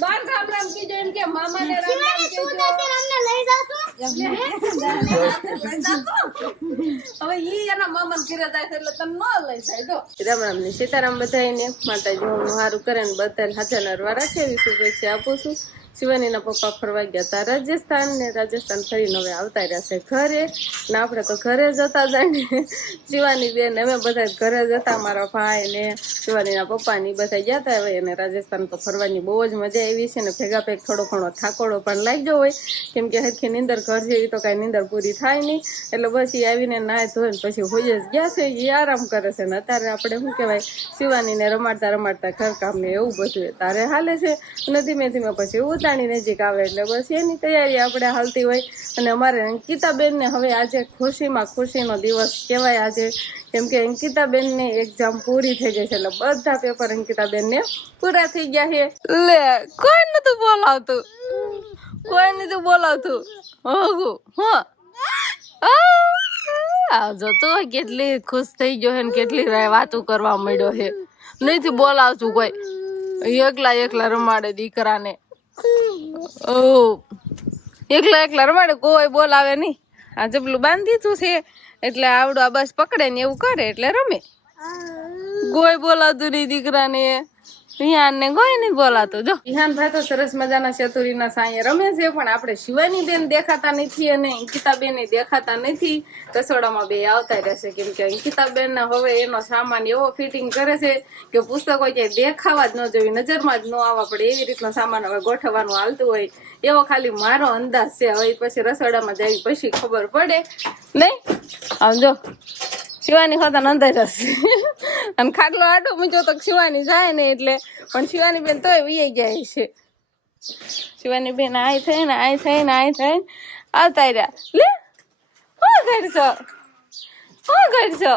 બાર રામ રામ કીધું એમ કે મામાને રામ રામ કીધું હવે ઈ એના મામાને ઘરે જાય છે એટલે તને ન લઈ જાય તો રામ રામ ને સીતારામ બધાને માતાજી હું સારું કરે ને બધા હાજર નરવા રાખે એવી શુભેચ્છા આપું છું. શિવાનીના પપ્પા ફરવા ગયા હતા રાજસ્થાન ને રાજસ્થાન ફરીને હવે આવતા રહ્યા છે ઘરે. ને આપણે તો ઘરે જતા જાય ને શિવાની બેન અમે બધા ઘરે જતા મારા ભાઈ ને શિવાનીના પપ્પા ને બધા ગયા હતા હવે અને રાજસ્થાન તો ફરવાની બહુ જ મજા આવી છે ને ભેગા ભેગ થોડો ઘણો થાકોડો પણ લાગ્યો હોય. કેમ કે હરખી નીંદર ઘર જેવી તો કાંઈ નીંદર પૂરી થાય નહીં. એટલે બસ એ આવીને નાય ધોઈને પછી હોઈ જ ગયા છે એ આરામ કરે છે ને અત્યારે આપણે શું કહેવાય શિવાનીને રમાડતા રમાડતા ઘર કામ ને એવું બધું તારે હાલે છે. અને ધીમે ધીમે પછી ઉતાણી નજીક આવે એટલે બસ એની તૈયારી આપણે હાલતી હોય. અને અમારે અંકિતાબેનને હવે આજે ખુશીમાં ખુશીનો દિવસ કહેવાય આજે. કેમ કે અંકિતાબેનની એક્ઝામ પૂરી થઈ ગઈ છે એટલે બધા પેપર અંકિતાબેનને પૂરા થઈ ગયા છે. લે, કોઈ નતું બોલાવતું. કોઈ નતું બોલાવતું. હોગું હા. જતો કેટલી ખુશ થઈ ગયો છે ને કેટલી વાતો કરવા માંડ્યો છે. નથી બોલાવતું કોઈ. એકલા એકલા રમાડે દીકરાને. ઓ એકલા એકલા રમાડે કોઈ બોલાવે નહીં. આ જબલું બાંધી દીધું છે એટલે આવડો આ બસ પકડે ને એવું કરે એટલે રમે. કોઈ બોલાતું નહીં દીકરાને. વિહાન ને કોઈ નહીં બોલાતો. જો. વિહાન ભાઈ તો સરસ મજાના ચતુરીના સાંયે રમે છે, પણ આપણે શિવાની બેન દેખાતા નથી અને અંકિતાબેન દેખાતા નથી. રસોડામાં બે આવતા રહેશે, કેમ કે અંકિતાબેન હવે એનો સામાન એવો ફિટિંગ કરે છે કે પુસ્તકો ક્યાંય દેખાવા જ ન જોઈ નજરમાં જ ન આવવા પડે. એવી રીતનો સામાન હવે ગોઠવવાનું હાલતું હોય. એવો ખાલી મારો અંદાજ છે. હવે પછી રસોડામાં જઈ પછી ખબર પડે. નહીં? આમ જો, શિવાની હોતા નંદાઈ જશે અને ખાટલો આડો મૂક્યો તો શિવાની જાય ને એટલે, પણ શિવાની બેન તોય વી જાય છે શિવાની બેન આય થઈ ને, આય થઈ ને, આય થઈ આવતા રહ્યા. લે શું કરશો? શું કરશો?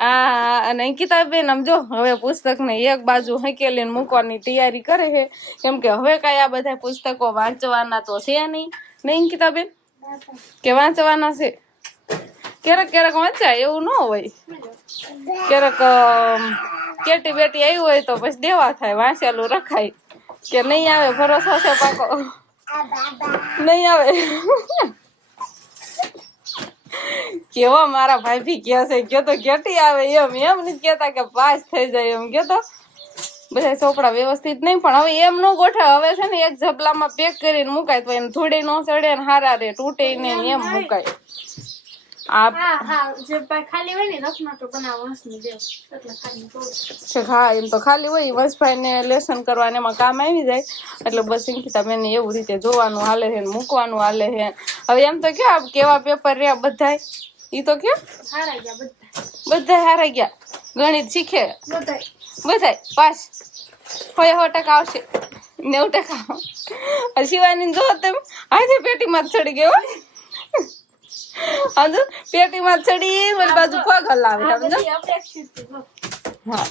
આ, અને અંકિતા બેન આમ જો, હવે પુસ્તક ને એક બાજુ હકેલીને મૂકવાની તૈયારી કરે છે. કેમ કે હવે કાંઈ આ બધા પુસ્તકો વાંચવાના તો છે નહીં. નહીં અંકિતા બેન કે વાંચવાના છે? ક્યારેક ક્યારેક વાંચાય, એવું ન હોય. ક્યારેક કેટી બેટી આવી હોય તો પછી દેવા થાય વાંચેલું રખાય. કે નહીં આવે, ભરોસો છે પાકો? નહીં આવે. કેવો મારા ભાઈ ભી કે છે કે તો કેટી આવે એમ એમ નથી કેતા કે પાસ થઈ જાય એમ. કે તો બધા ચોપડા વ્યવસ્થિત નહીં, પણ હવે એમ નો ગોઠવે હવે છે ને એક જબલામાં પેક કરીને મુકાય તો એમ થોડી નો સડે ને હારા રે, તૂટે ને એમ મુકાય. ખાલી હોય ને રસમાં તો હા એમ તો ખાલી હોય. વંશભાઈ ને લેસન કરવા એમાં કામ આવી જાય. એટલે બસ અંકિતા બેન એવું રીતે જોવાનું હાલે છે મૂકવાનું હાલે છે. હવે એમ તો આ કેવા પેપર રહ્યા બધાય? ઈ તો કયો? બધા બધા હારા ગયા. ગણિત શીખે. બધા બધાય. પાસ. હોય સો ટકા આવશે. નેવું ટકા. શિવાની જો તેમ આજે પેટીમાં માં ચડી ગયો હજુ પેટીમાં ચડી ઓલી બાજુ પગ હલાવે સમજો. હા.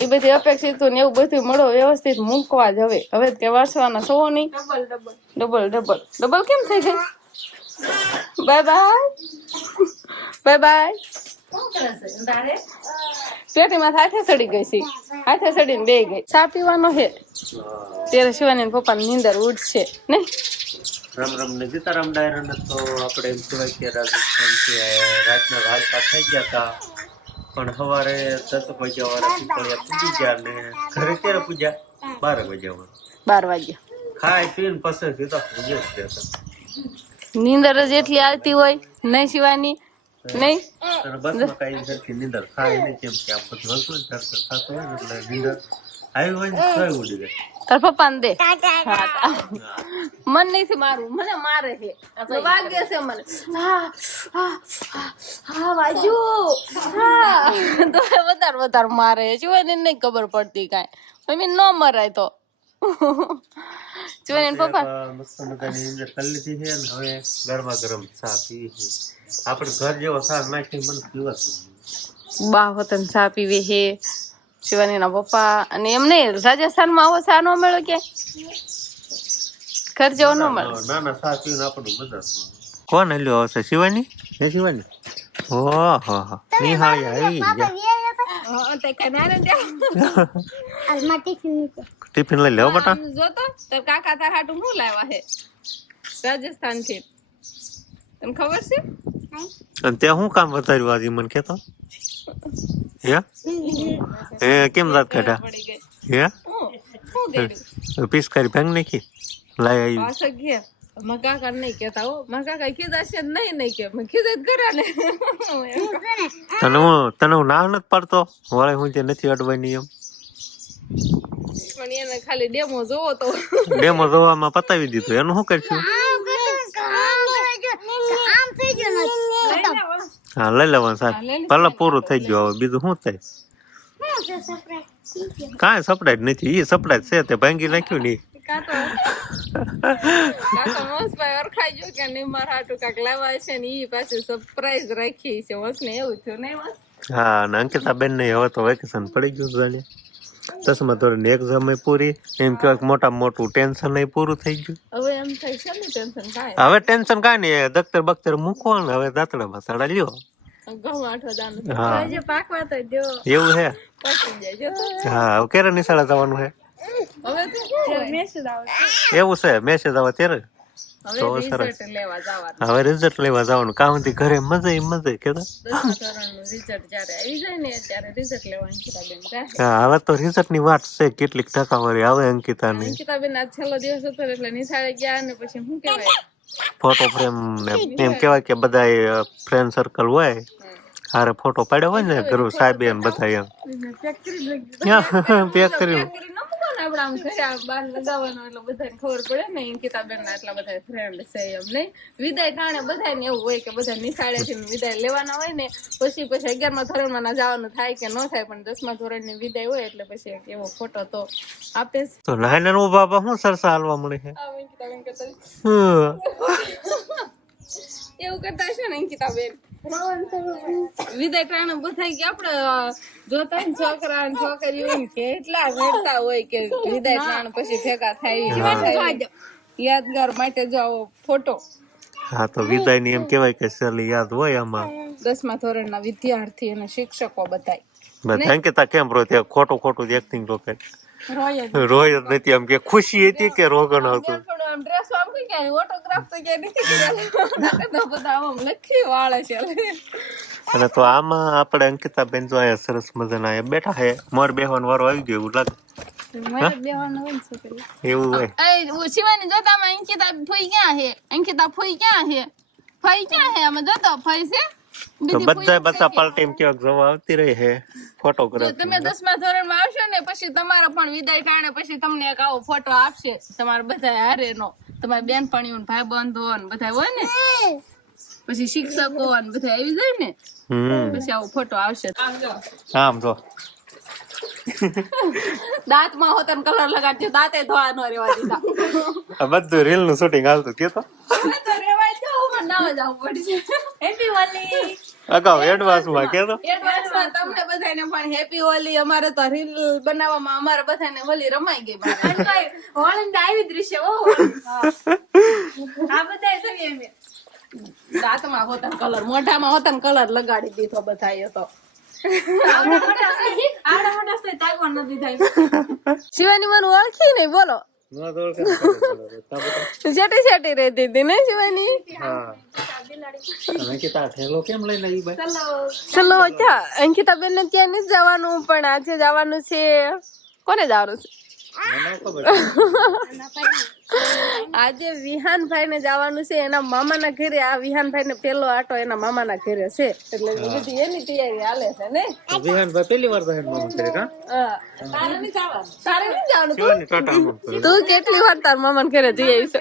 એ બધી અપેક્ષિત ને એવું બધું મળો વ્યવસ્થિત મૂકવા જ હવે. હવે તે વાંચવાના છો નહીં. Double double. ડબલ કેમ થઈ જાય બાય બાય. Bye by. પેટીમાં હાથે સડી ગઈ છે. હાથે સડીને બે ગઈ. ચા પીવાનો છે. ત્યારે શિવાની પપ્પાની નીંદર ઉઠશે નહીં? રામ રામ ને સીતારામ ડાયરા ને તો આપણે એમ કહેવાય કે રાજસ્થાનથી રાતના વાળતા થઈ ગયા હતા પણ સવારે દસ વાગ્યા વાળા પીપળિયા પૂજી ગયા ને ઘરે ક્યારે પૂજ્યા બાર વાગ્યા વાળા. બાર વાગ્યા. ખાઈ પીને પછી સીધા પૂજે જ રહેતા નીંદર જ એટલી આવતી હોય નહીં શિવાની? નહીં? બસમાં કઈ સરખી નીંદર થાય નહીં કેમ કે આમ બધું હલતું જ થતું હોય એટલે નીંદર આવી હોય ને ઉડી જાય. તાર પપ્પાને દે. હા મન નથી મારું મને મારે છે. વાગે છે મને. હા હા હા, હા વાજુ. હા. તો વધારે વધારે મારે જોઈને નહીં ખબર પડતી કાંઈ. મમ્મી ન મરાય તો. જોઈને પપ્પા. મસ્ત મજાની છે ને હવે ગરમા ગરમ ચા પી છે. આપણે ઘર જેવો ચા નાખી મને પીવા બા વતન ચા પીવે છે. શિવાનીના પપ્પા અને એમ નહીં રાજસ્થાનમાં આવો સા નો મળ્યો કે? ઘર જેવો ન મળે. ના ચા પીને આપણું મજા ન. કોણ હેલ્યો આવશે શિવાની? હે શિવાની? ઓહો હો નિહાળી આવી હા, ના ને. ટિફિન લઈ લેવો બટા? તો કાકા તાર હાટું શું લાવ્યા હે? રાજસ્થાનથી તને ખબર છે? અને ત્યાં શું કામ વધાર્યું આજે મને કેતો? હે? હે કેમ દાંત ગઈ હે? પિસ્કારી ભાંગ નાખી? લાય આવી મારા કાકા નહીં કેતા હો. મારા કાકા કીધા છે નહીં નહીં કે મેં કીધા ખરા ને. તને હું તને હું ના નથી પાડતો? વળે હું જે નથી અડવાની એમ. પણ એને ખાલી ડેમો જોવો તો. ડેમો જોવામાં પતાવી દીધું. એનું શું કરશું? હા લઈ લેવાનું સાહેબ. ભલે પૂરું થઈ ગયું હવે બીજું શું થાય? કાંઈ સપડાય નથી એ સપડાય છે તે ભાંગી નાખ્યું નહીં હા અંકિતા બેન ને હવે તો વેકેશન પડી ગયું દસમા ધોરણ એક્ઝામ પૂરી એમ કહેવાય મોટા મોટું ટેન્શન પૂરું થઈ ગયું. હવે એમ થાય છે ને ટેન્શન કાંઈ. હવે ટેન્શન કાંઈ નહીં દફતર બખ્તર મૂકો ને હવે દાંતડા બસાડા લ્યો. તો એવું હે? હા ક્યારે નિશાળા જવાનું હે? તો એવું છે મેસેજ આવે ત્યારે? તો સરસ. હવે રિઝલ્ટ લેવા જવાનું. કામથી ઘરે મજા મજા કેતા? હા હવે તો રિઝલ્ટની વાત છે કેટલીક ટકાવારી આવે અંકિતા ની અંકિતાબેન આજ છેલ્લો દિવસ હતો એટલે નિશાળે ગયા ને પછી શું કહેવાય? ફોટો ફ્રેમ ને એમ કેવાય કે બધા ફ્રેન્ડ સર્કલ હોય હારે ફોટો પાડ્યો હોય ને ઘરું સાહેબ એમ બધા એમ. પેક કર્યું કરી આપણે આમ ઘરે બાર લગાવવાનો એટલે બધાને ખબર પડે ને અંકિતાબેન ના એટલા બધા ફ્રેન્ડ છે એમ નહીં. વિદાય ટાણે બધાને એવું હોય કે બધા નિશાળેથી વિદાય લેવાના હોય ને પછી પછી અગિયારમા ધોરણમાં ના જવાનું થાય કે ન થાય પણ દસમા ધોરણની વિદાય હોય એટલે પછી એક એવો ફોટો તો આપે તો નાના નું બાબા શું સરસા હાલવા મળે છે? એવું કરતા છે ને અંકિતાબેન વિદાય ટાણે બધા કે આપડે જોતા ને છોકરા ને છોકરીઓ કેટલા રડતા હોય કે વિદાય ટાણ પછી ભેગા થાય યાદગાર માટે જાઓ ફોટો. હા તો વિદાયની એમ કેવાય કે સહેલી યાદ હોય આમાં. દસમા ધોરણ ના વિદ્યાર્થી અને શિક્ષકો બધાય. બધા અંકિતા કેમ રો ત્યાં ખોટું ખોટું એક્ટિંગ કરે રોય જ. નથી એમ કે ખુશી હતી કે રોગન હતું? તો નથી. બધા આમ લખી વાળે છે. અને તો આમાં આપણે અંકિતા બેન જો અહીંયા સરસ મજાના અહીંયા બેઠા હે મોર બેહોન વારો આવી ગયો એવું લાગે. એવું હોય. શિવાની જોતા અંકિતા ફોઈ ક્યાં હે અંકિતા ફોઈ ક્યાં હે ફઈ ક્યાં હે અમે જોતો ફઈ છે? તો બધા પાર્ટી એમ કેવાક જવા આવતી રહી હે? ફોટોગ્રાફ તમે દસમા ધોરણમાં આવશો ને પછી તમારા પણ વિદાય ટાણે પછી તમને એક આવો ફોટો આપશે. તમારા બધા હારે નો તમારા બેનપણીઓ ને ભાઈબંધો ને બધા હોય ને. પછી શિક્ષકો ને બધા આવી જાય ને. પછી આવો ફોટો આવશે. આમ જો. દાંતમાં હોતન કલર લગાડજો દાંતે ધોવા નો રેવા દીધા. બધું રીલનું શૂટિંગ હાલતું કેતો ના જવું પડશે. હેપી હોલી અગાઉ એડવાન્સમાં કેતો એડવાન્સમાં તમને બધાને પણ હેપી હોલી અમારે તો રીલ બનાવવામાં અમારે બધાને હોલી રમાઈ ગઈ બાર. આવી જ ઓ આ બધા છે ને દાંતમાં હોતન કલર મોઢામાં હોતન કલર લગાડી દીધો બધાએ તો. શિવાની મન ઓળખી નહીં બોલો. છેટી છેટી રહેતી હતી ને શિવાની અંકિતા ઠેલો કેમ લઈને આવી ભાઈ ચલો ક્યાં અંકિતા બેન ને ત્યાં નથી જવાનું પણ આજે જવાનું છે કોને જવાનું છે આજે વિહાનભાઈ ને જવાનું છે એના મામાના ઘરે. આ વિહાનભાઈ ને પેલો આટો એના મામાના ઘરે છે. એટલે બધી એની તૈયારી હાલે છે ને? વિહાનભાઈ પહેલી વાર બહેન મામા કરે કા? તારે નથી જવાનું. તારે નથી જવાનું તું? કેટલી વાર તાર મામા ઘરે જઈ આવી છે?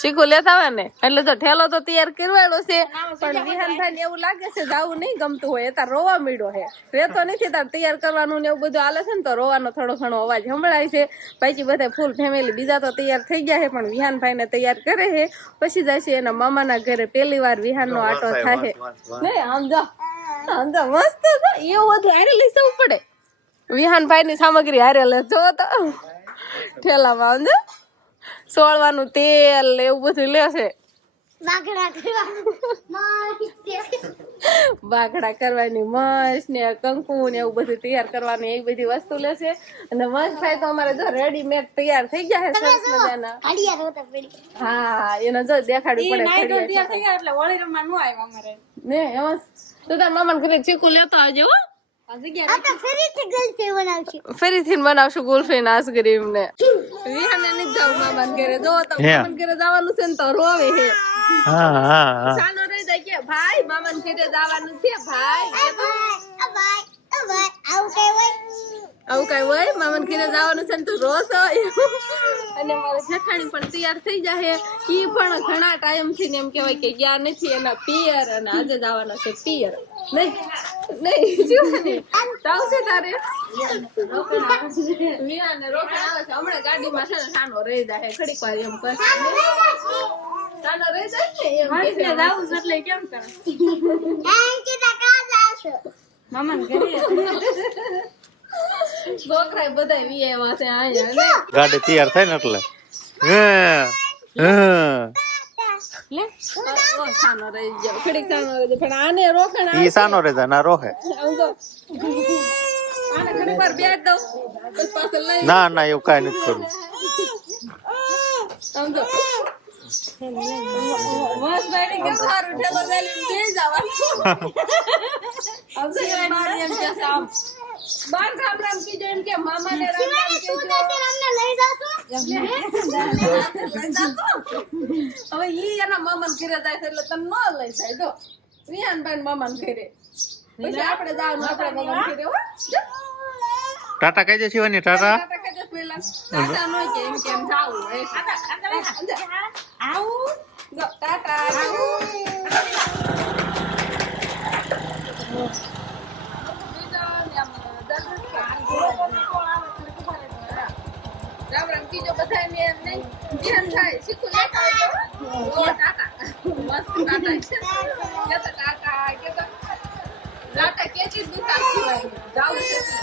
શીખું લેતા આવે ને? એટલે તો ઠેલો તો તૈયાર કરવાનો છે. પણ વિહાનભાઈ ને એવું લાગે છે જાવું નહીં ગમતું હોય. એ તાર રોવા મીડો હે રેતો નથી તાર તૈયાર કરવાનું ને એવું બધું હાલે છે ને તો રોવાનો થોડો ઘણો અવાજ સંભળાય છે. બાકી બધા ફૂલ ફેમિલી બીજા તો તૈયાર થઈ ગયા છે પણ વિહાનભાઈ ને તૈયાર કરે છે પછી જશે એના મામાના ઘરે. પહેલી વાર વિહાન નો આટો થાય નહીં આમ જો આમ જો મસ્ત એવું બધું હારે લઈ જવું પડે. ની સામગ્રી હારે લે જો તો. ઠેલામાં આમ જો સોળવાનું તેલ એવું બધું લેશે બાકડા કરવાની મસ ને કંકુ ને એવું બધું તૈયાર કરવાની એ બધી વસ્તુ લેશે અને મસ થાય તો અમારે જો રેડીમેડ તૈયાર થઈ ગયા છે સરસ મજાના. હા એને જો દેખાડવું પડે એટલે વળી રમવા નો આવ્યા અમારે. ને એમાં તો તાર મામા ઘરે ચીકુ લેતો આજે હો. ફરીથી બનાવશું. ગુલ્ફી આઈસ્ક્રીમ ને. વિહાને જવું મામાને ઘરે. જો તો હે. ઘરે જવાનું છે ને તો રોવે હે. હા હા હા. ચાલો રહી જાય કે ભાઈ મામાને ઘરે જવાનું છે ભાઈ. તો આવું કઈ હોય? મામન ઘરે જવાનું છે ને તું રોસ અને મારે જેઠાણી પણ તૈયાર થઈ જાય એ પણ ઘણા ટાઈમથી ને એમ કહેવાય કે ગયા નથી. એના પિયર અને આજે જવાનો છે પિયર. નહીં નહીં જીવાની ચાલશે તારે. વિયાને રોકણ આવે છે. હમણાં ગાડીમાં છે ને સાનો રહી જાય ઘડીક વાર એમ કરશે. સાનો રહી જાય ને એમ કે જાવું એટલે કેમ કરે? છોકરા બધા વિયેવા છે. અહીંયા ગાડી તૈયાર થાય ને એટલે. ના ના એવું કઈ નથી કરવું. હવે ઈ એના મામાને ઘરે જાય એટલે તને ન લઈ જાય તો વિહાનભાઈ મામાને ઘરે પછી આપણે જવાનું આપણે મામા ઘરે ટાટા કઈ શિવાની, ટાટા. ટાટા કહી દે પહેલા. ટાટા નો કે એમ કે એમ જાવું હોય. આવું જો, ટાટા રામ રામ કીજો બધાને એમ નહીં ધ્યાન થાય શીખું લેતા આવજો. ઓ ટાટા મસ્ત ટાટા છે કેતો ટાટા કેતો ટાટા કેચી જ દુકાન સિવાય જાવું છે એટલે.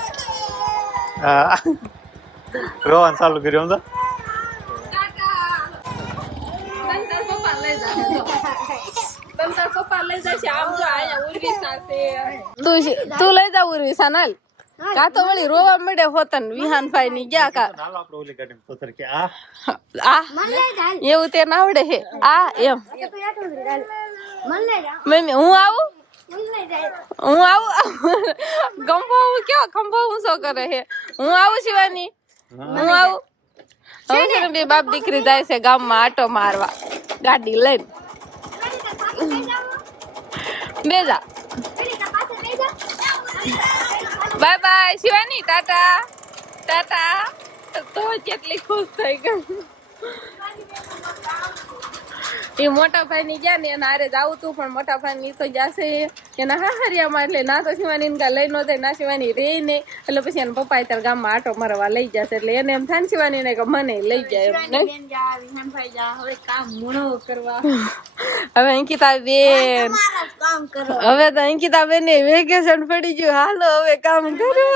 હા. રોવાનું ચાલુ કર્યું સમજો તું. લઈ જા ઉર્વી સાનાલ કા તો વળી રોવા મળે હોતન વિહાન ભાઈ ની ગયા કા. આ. એવું તે ના આવડે હે. આ એમ. મમ્મી હું આવું? હું આવું? ગંભો હું કયો? ખંભો હું શું કરે હે? હું આવું શિવાની? હું. બાપ દીકરી જાય છે ગામમાં આટો મારવા. ગાડી લઈને. બે જા. Bye bye, Shivani, tata. Tata. તો કેટલી ખુશ થઈ ગઈ. એ મોટા ભાઈ ની ગયા ને, એના હારે આવું તું પણ મોટા ભાઈ ની તો જશે. એના હાહરિયામાં એટલે ના તો શિવાની ને કાંઈ લઈ ન જાય ના શિવાની રે ને. એટલે પછી એના પપ્પા તાર ગામમાં આટો મારવા લઈ જશે એટલે એને એમ થાય શિવાની ને કે મને લઈ જાય નહીં? હવે અંકિતા બેન. હવે તો અંકિતા બેન વેકેશન પડી ગયું. હાલો હવે કામ કરો.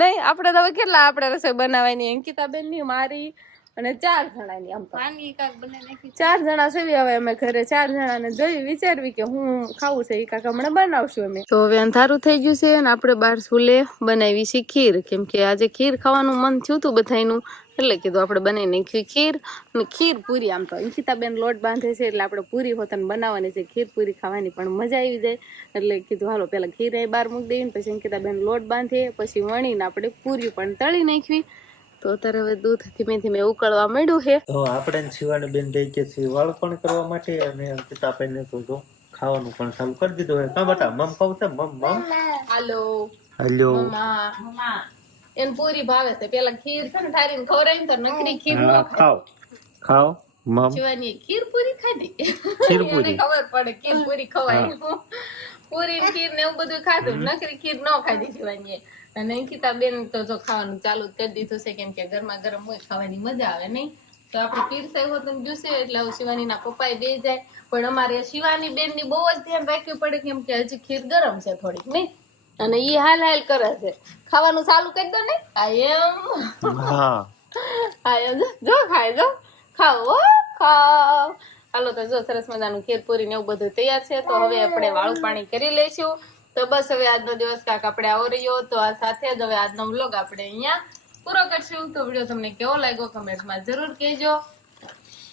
નહીં આપણે તો હવે કેટલા આપણે રસોઈ બનાવવાની? અંકિતા બેનની મારી અને ચાર જણાની આમ પાણી કાક બને નાખી ચાર જણા છે હવે અમે ઘરે. ચાર જણાને જોઈ વિચારવી કે હું ખાવું છે એ કાક હમણાં બનાવશું અમે. તો હવે અંધારું થઈ ગયું છે અને આપણે બાર સુલે બનાવી છે ખીર. કેમ કે આજે ખીર ખાવાનું મન થયું હતું બધાનું એટલે કીધું આપણે બનાવી નાખ્યું ખીર. અને ખીર પૂરી આમ તો અંકિતાબેન લોટ બાંધે છે એટલે આપણે પૂરી હોતાને બનાવવાની છે. ખીર પૂરી ખાવાની પણ મજા આવી જાય. એટલે કીધું હાલો પહેલાં ખીર બહાર મૂકી દઈએ ને પછી અંકિતાબેન લોટ બાંધે પછી વણીને આપણે પૂરી પણ તળી નાખવી. તો અત્યારે હવે દૂધ ધીમે ધીમે ઉકળવા માંડ્યું છે. તો આપણે શિવાની બેન જઈ કે છે વાળપણ કરવા માટે અને અંકિતાબેન તો જો ખાવાનું પણ ચાલુ કરી દીધું હોય કા બટા મમ કહું છે મમ મમ. હાલો. હાલો. એને પૂરી ભાવે છે. પેલા ખીર છે ને ઠારીને ખવડાવીને તો નકરી ખીર નો ખાવ ખાઓ. ખાઓ. મમ. શિવાની ખીર પૂરી ખાધી. ખીર પૂરી. ખબર પડે ખીર પૂરી ખવાય. પૂરી ખીર ને એવું બધું ખાધું. નકરી ખીર ન ખાધી શિવાની અને અંકિતા બેન તો જો ખાવાનું ચાલુ કરી દીધું છે કેમ કે ગરમા ગરમ હોય ખાવાની મજા આવે નહીં. તો આપણે સાહેબ હોતું જોશે એટલે આવું શિવાની ના પપ્પાએ બે જાય. પણ અમારે શિવાની બેનની બહુ જ ધ્યાન રાખવું પડે કેમ કે હજી ખીર ગરમ છે થોડીક નહીં? અને ઈ હાલ હાલ કરે છે. ખાવાનું ચાલુ કરી દો ને. આ એમ. હા. એમ. જો ખાય જો. ખાઓ ખાઓ. હાલો, તો જો સરસ મજાનું ખીર પૂરી ને એવું બધું તૈયાર છે, તો હવે આપણે વાળું પાણી કરી લઈશું. તો બસ હવે આજનો દિવસ કાંક આપણે આવો રહ્યો, તો આ સાથે જ હવે આજનો વ્લોગ આપણે અહીંયા પૂરો કરશું. તો વીડિયો તમને કેવો લાગ્યો કમેન્ટમાં જરૂર કહેજો.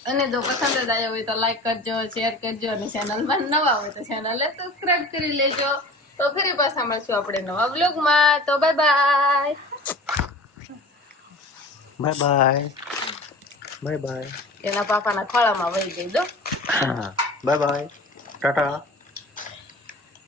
અને જો પસંદ જ આવ્યો હોય તો લાઈક કરજો શેર કરજો, અને ચેનલમાં નવા હોય તો ચેનલને સબસ્ક્રાઇબ કરી લેજો. તો ફરી પાછા મળશું આપણે નવા વ્લોગમાં તો bye bye bye bye bye bye એના પાપાના ખોળામાં વહી ગઈ દો બાય બાય. ટાટા.